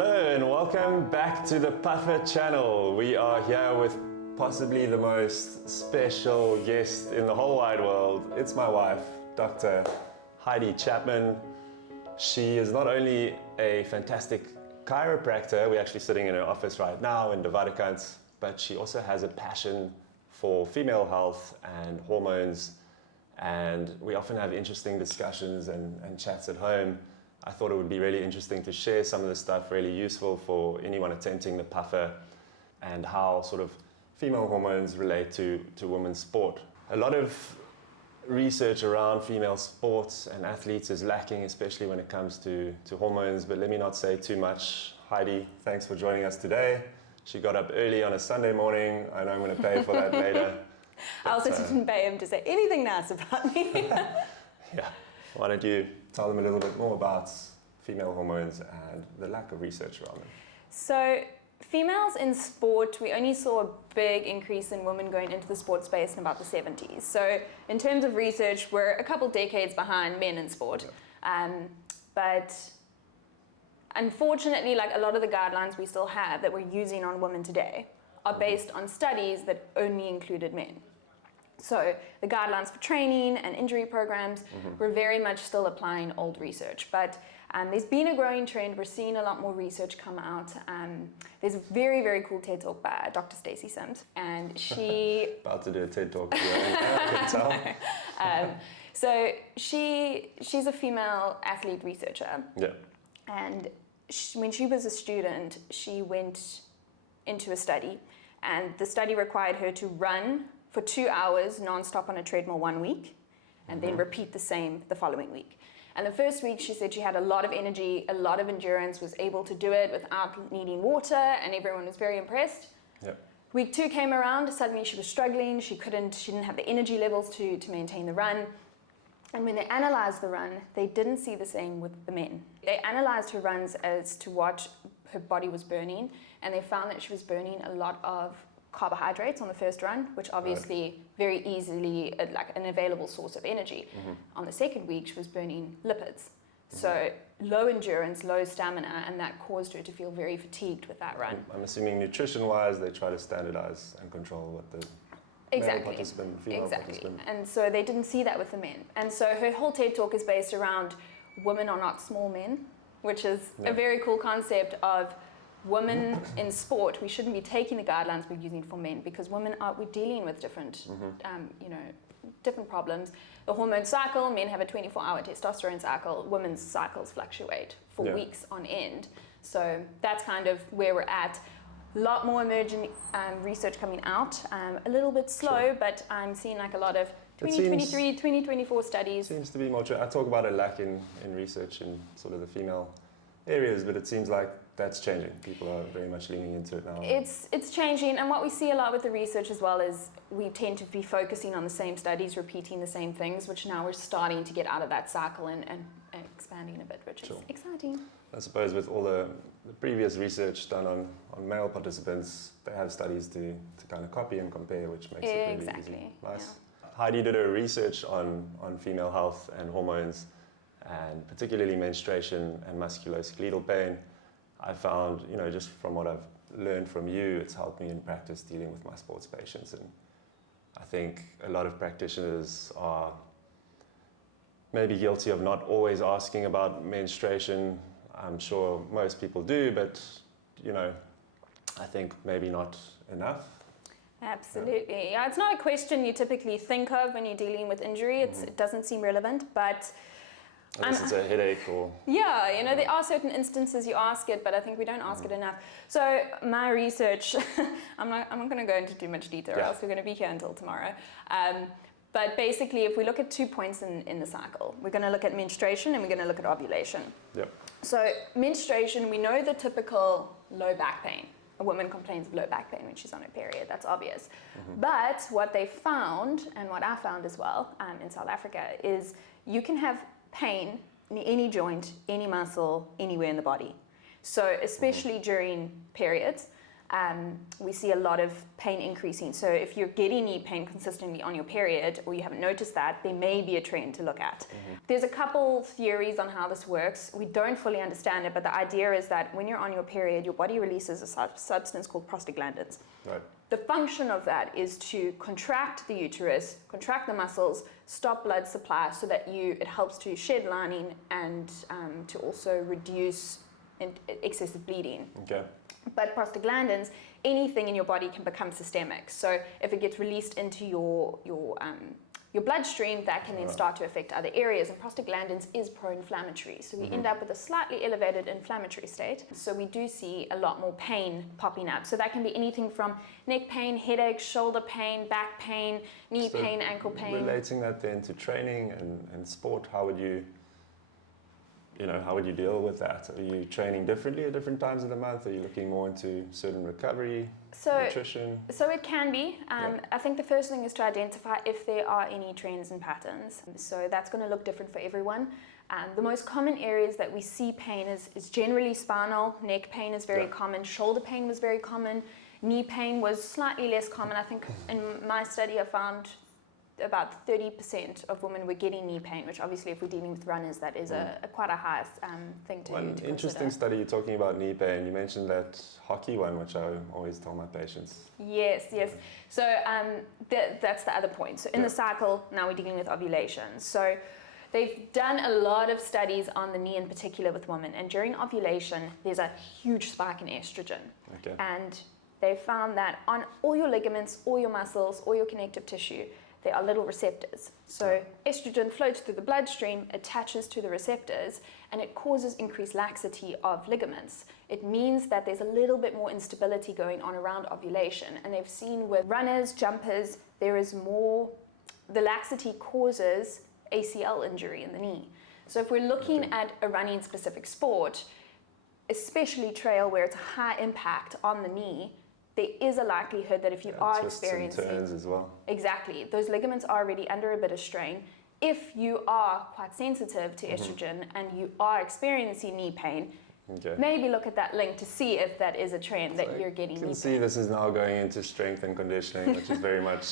Hello and welcome back to the Puffer channel. We are here with possibly the most special guest in the whole wide world. It's my wife, Dr. Heidi Chapman. She is not only a fantastic chiropractor, we're actually sitting in her office right now in the Vaticans, but she also has a passion for female health and hormones, and we often have interesting discussions and chats at home. I thought it would be really interesting to share some of this stuff, really useful for anyone attempting the Puffer, and how sort of female hormones relate to women's sport. A lot of research around female sports and athletes is lacking, especially when it comes to hormones, but let me not say too much. Heidi, thanks for joining us today. She got up early on a Sunday morning. I know I'm going to pay for that later. I also didn't pay him to say anything nice about me. Yeah. Why don't you tell them a little bit more about female hormones and the lack of research around them? So, females in sport, we only saw a big increase in women going into the sport space in about the 70s. So, in terms of research, we're a couple decades behind men in sport. Yeah. But unfortunately, like a lot of the guidelines we still have that we're using on women today are based on studies that only included men. So the guidelines for training and injury programs, we're very much still applying old research. But there's been a growing trend. We're seeing a lot more research come out. There's a very, very cool TED Talk by Dr. Stacey Sims. And she... About to do a TED Talk. I can tell. So she's a female athlete researcher. Yeah. And when she was a student, she went into a study. And the study required her to run for 2 hours non-stop on a treadmill 1 week, and then repeat the same the following week. And the first week, she said she had a lot of energy, a lot of endurance, was able to do it without needing water, and everyone was very impressed. Yep. Week 2 came around, suddenly she was struggling, she didn't have the energy levels to maintain the run. And when they analyzed the run, they didn't see the same with the men. They analyzed her runs as to what her body was burning, and they found that she was burning a lot of carbohydrates on the first run, which obviously very easily like an available source of energy. On the second week, she was burning lipids. So low endurance, low stamina, and that caused her to feel very fatigued with that run. I'm assuming nutrition-wise, they try to standardize and control what the male participant, female participant. And so they didn't see that with the men. And so her whole TED Talk is based around women are not small men, which is a very cool concept of women in sport. We shouldn't be taking the guidelines we're using for men, because we're dealing with different, different problems. The hormone cycle, men have a 24-hour testosterone cycle. Women's cycles fluctuate for weeks on end. So that's kind of where we're at. A lot more emerging research coming out. A little bit slow, but I'm seeing like a lot of 2023, 2024 studies. Seems to be more true. I talk about a lack in research in sort of the female areas, but it seems like that's changing. People are very much leaning into it now. It's changing, and what we see a lot with the research as well is we tend to be focusing on the same studies, repeating the same things, which now we're starting to get out of that cycle and expanding a bit, which is exciting. I suppose with all the previous research done on male participants, they have studies to kind of copy and compare, which makes it really easy. Nice. Yeah. Heidi did a research on female health and hormones, and particularly menstruation and musculoskeletal pain. I found, just from what I've learned from you, it's helped me in practice dealing with my sports patients. And I think a lot of practitioners are maybe guilty of not always asking about menstruation. I'm sure most people do, but, I think maybe not enough. Absolutely. Yeah, it's not a question you typically think of when you're dealing with injury. It doesn't seem relevant, but unless it's a headache or... Yeah, there are certain instances you ask it, but I think we don't ask it enough. So my research, I'm not going to go into too much detail, or else we're going to be here until tomorrow. But basically, if we look at 2 points in the cycle, we're going to look at menstruation and we're going to look at ovulation. Yep. So menstruation, we know the typical low back pain. A woman complains of low back pain when she's on her period, that's obvious. But what they found, and what I found as well in South Africa, is you can have pain in any joint, any muscle, anywhere in the body. So especially during periods, we see a lot of pain increasing. So if you're getting knee pain consistently on your period, or you haven't noticed that, there may be a trend to look at. There's a couple theories on how this works. We don't fully understand it, but the idea is that when you're on your period, your body releases a substance called prostaglandins. Right. The function of that is to contract the uterus, contract the muscles, stop blood supply, so that it helps to shed lining and to also reduce excessive bleeding. Okay. But prostaglandins, anything in your body can become systemic. So if it gets released into your bloodstream, that can then start to affect other areas. And prostaglandins is pro-inflammatory. So we end up with a slightly elevated inflammatory state. So we do see a lot more pain popping up. So that can be anything from neck pain, headache, shoulder pain, back pain, knee pain, ankle pain. Relating that then to training and sport, how would you deal with that? Are you training differently at different times of the month? Are you looking more into certain recovery, nutrition? So it can be. I think the first thing is to identify if there are any trends and patterns. So that's going to look different for everyone. The most common areas that we see pain is generally spinal. Neck pain is very common. Shoulder pain was very common. Knee pain was slightly less common. I think in my study I found about 30% of women were getting knee pain, which obviously if we're dealing with runners, that is quite a high thing to One consider. interesting study you're talking about knee pain, you mentioned that hockey one, which I always tell my patients. Yes. So that's the other point. So in the cycle, now we're dealing with ovulation. So they've done a lot of studies on the knee in particular with women, and during ovulation, there's a huge spike in estrogen. Okay. And they found that on all your ligaments, all your muscles, all your connective tissue, there are little receptors. So estrogen floats through the bloodstream, attaches to the receptors, and it causes increased laxity of ligaments. It means that there's a little bit more instability going on around ovulation. And they've seen with runners, jumpers, there is more, the laxity causes ACL injury in the knee. So if we're looking at a running specific sport, especially trail where it's a high impact on the knee, there is a likelihood that if you are experiencing turns as well. Exactly, those ligaments are already under a bit of strain. If you are quite sensitive to estrogen and you are experiencing knee pain, maybe look at that link to see if that is a trend that you're getting. You can see this is now going into strength and conditioning, which is very much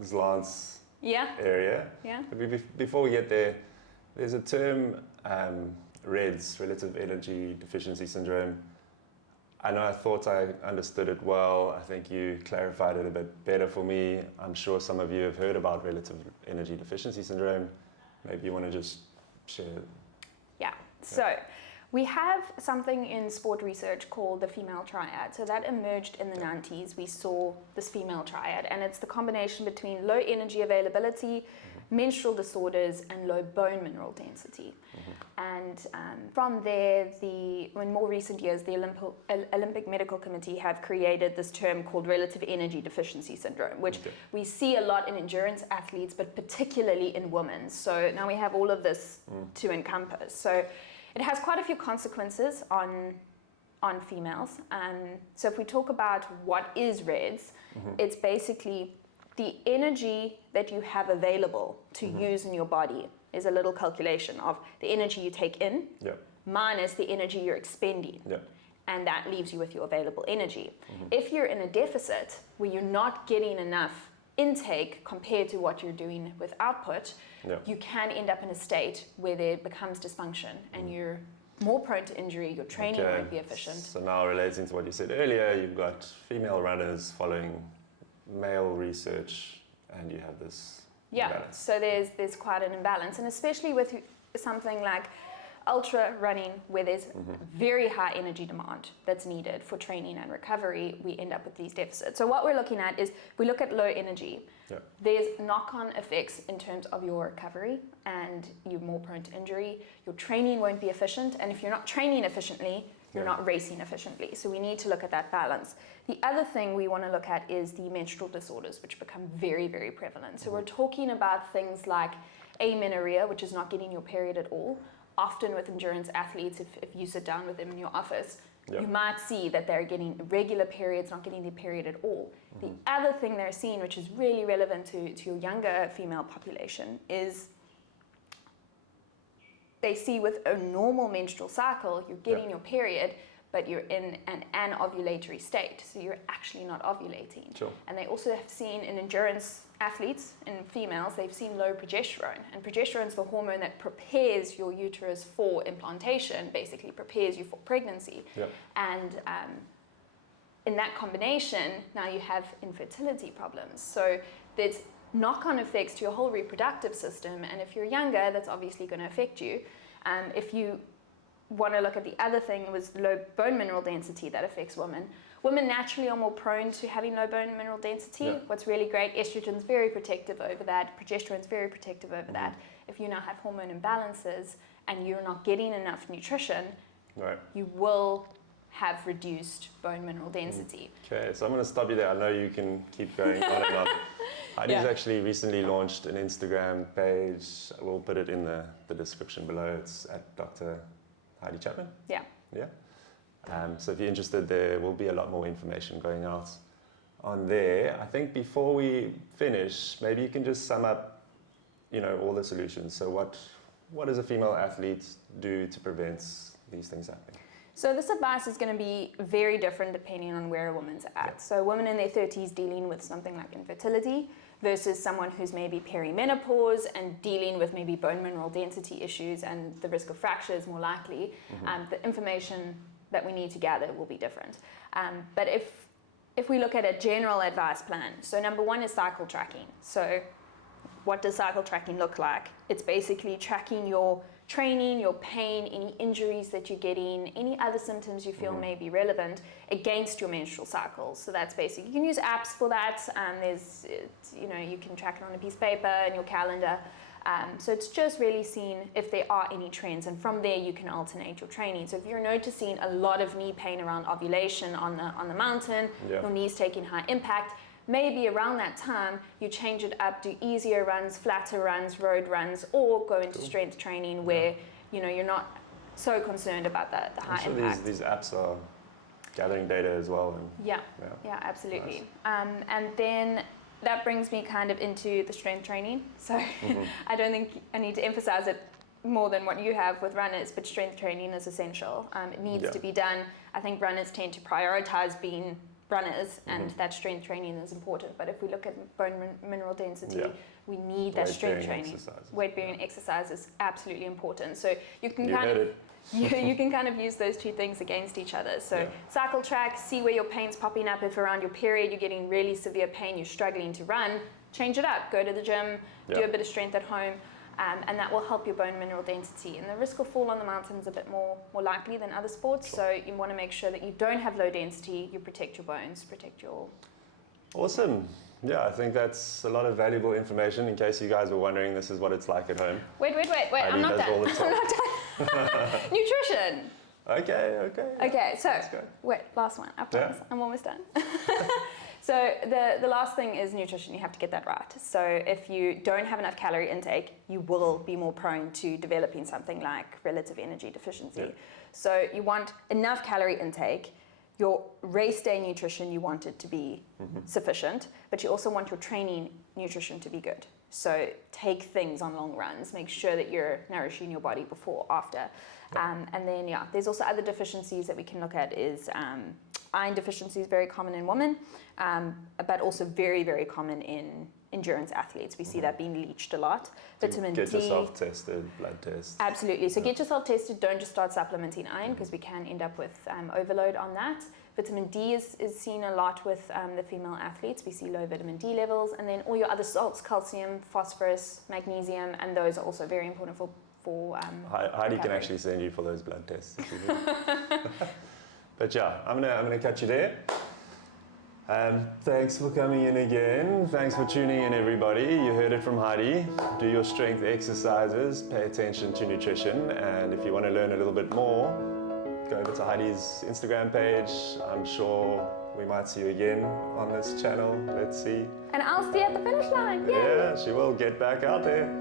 Zlant's area. Yeah. But before we get there, there's a term, REDS, relative energy deficiency syndrome. I know I thought I understood it well. I think you clarified it a bit better for me. I'm sure some of you have heard about relative energy deficiency syndrome. Maybe you want to just share. Yeah. So we have something in sport research called the female triad. So that emerged in the 90s. We saw this female triad, and it's the combination between low energy availability, menstrual disorders, and low bone mineral density. And from there, in more recent years, the Olympic Medical Committee have created this term called relative energy deficiency syndrome, which we see a lot in endurance athletes, but particularly in women. So now we have all of this to encompass. So it has quite a few consequences on females. So if we talk about what is REDS, it's basically the energy that you have available to use in your body is a little calculation of the energy you take in minus the energy you're expending. And that leaves you with your available energy. If you're in a deficit where you're not getting enough intake compared to what you're doing with output, you can end up in a state where there becomes dysfunction and you're more prone to injury, your training won't be efficient. So now relating to what you said earlier, you've got female runners following male research, and you have this imbalance. So there's quite an imbalance, and especially with something like ultra running, where there's very high energy demand that's needed for training and recovery, we end up with these deficits. So what we're looking at is, we look at low energy, there's knock-on effects in terms of your recovery, and you're more prone to injury, your training won't be efficient, and if you're not training efficiently, you're not racing efficiently. So we need to look at that balance. The other thing we want to look at is the menstrual disorders, which become very, very prevalent. So we're talking about things like amenorrhea, which is not getting your period at all. Often with endurance athletes, if you sit down with them in your office, you might see that they're getting irregular periods, not getting their period at all. The other thing they're seeing, which is really relevant to your younger female population, is they see with a normal menstrual cycle, you're getting your period, but you're in an anovulatory state, so you're actually not ovulating. Sure. And they also have seen in endurance athletes, in females, they've seen low progesterone. And progesterone is the hormone that prepares your uterus for implantation, basically prepares you for pregnancy. Yep. And in that combination, now you have infertility problems. So there's knock-on effects to your whole reproductive system, and if you're younger, that's obviously going to affect you. If you want to look at the other thing, it was low bone mineral density that affects women. Women naturally are more prone to having low bone mineral density. Yeah. What's really great, estrogen's very protective over that, progesterone's very protective over that. If you now have hormone imbalances and you're not getting enough nutrition, Right. you will have reduced bone mineral density. Okay, so I'm going to stop you there. I know you can keep going on and on. Heidi's actually recently launched an Instagram page. We'll put it in the description below. It's at Dr. Heidi Chapman. Yeah. Yeah. So if you're interested, there will be a lot more information going out on there. I think before we finish, maybe you can just sum up, all the solutions. So what does a female athlete do to prevent these things happening? So this advice is going to be very different depending on where a woman's at. Yeah. So a woman in their 30s dealing with something like infertility versus someone who's maybe perimenopause and dealing with maybe bone mineral density issues and the risk of fracture is more likely. The information that we need to gather will be different. But if we look at a general advice plan, so number one is cycle tracking. So what does cycle tracking look like? It's basically tracking your training, your pain, any injuries that you're getting, any other symptoms you feel may be relevant against your menstrual cycles. So that's basic. You can use apps for that. You can track it on a piece of paper in your calendar. So it's just really seeing if there are any trends, and from there you can alternate your training. So if you're noticing a lot of knee pain around ovulation on the mountain, your knees taking high impact, maybe around that time you change it up, do easier runs, flatter runs, road runs, or go into strength training where you're not so concerned about the high impact. These apps are gathering data as well. Yeah, absolutely. Nice. And then that brings me kind of into the strength training. So I don't think I need to emphasize it more than what you have with runners, but strength training is essential. It needs to be done. I think runners tend to prioritize being runners, and that strength training is important. But if we look at bone mineral density, we need that strength training. Weight-bearing exercise is absolutely important. So you can you can kind of use those two things against each other. So cycle track, see where your pain's popping up. If around your period you're getting really severe pain, you're struggling to run, change it up. Go to the gym, do a bit of strength at home, and that will help your bone mineral density. And the risk of fall on the mountain is a bit more likely than other sports. So you want to make sure that you don't have low density, you protect your bones, protect your... Awesome. Yeah, I think that's a lot of valuable information. In case you guys were wondering, this is what it's like at home. Wait, I'm not done. I'm not done. Nutrition. Okay, so wait, last one. I promise. I'm almost done. So the last thing is nutrition. You have to get that right. So if you don't have enough calorie intake, you will be more prone to developing something like relative energy deficiency. So you want enough calorie intake. Your race day nutrition, you want it to be sufficient, but you also want your training nutrition to be good. So take things on long runs, make sure that you're nourishing your body before, after. And then, there's also other deficiencies that we can look at is iron deficiency is very common in women, but also very, very common in endurance athletes. We see that being leached a lot. Vitamin D. Get yourself tested, blood test. Absolutely. So get yourself tested. Don't just start supplementing iron because we can end up with overload on that. Vitamin D is seen a lot with the female athletes. We see low vitamin D levels. And then all your other salts, calcium, phosphorus, magnesium, and those are also very important for Heidi can actually send you for those blood tests if you need. But I'm gonna catch you there. Thanks for coming in again. Thanks for tuning in, everybody. You heard it from Heidi. Do your strength exercises, pay attention to nutrition, and if you want to learn a little bit more, go over to Heidi's Instagram page. I'm sure we might see you again on this channel. Let's see. And I'll see you at the finish line. Yay! Yeah, she will get back out there.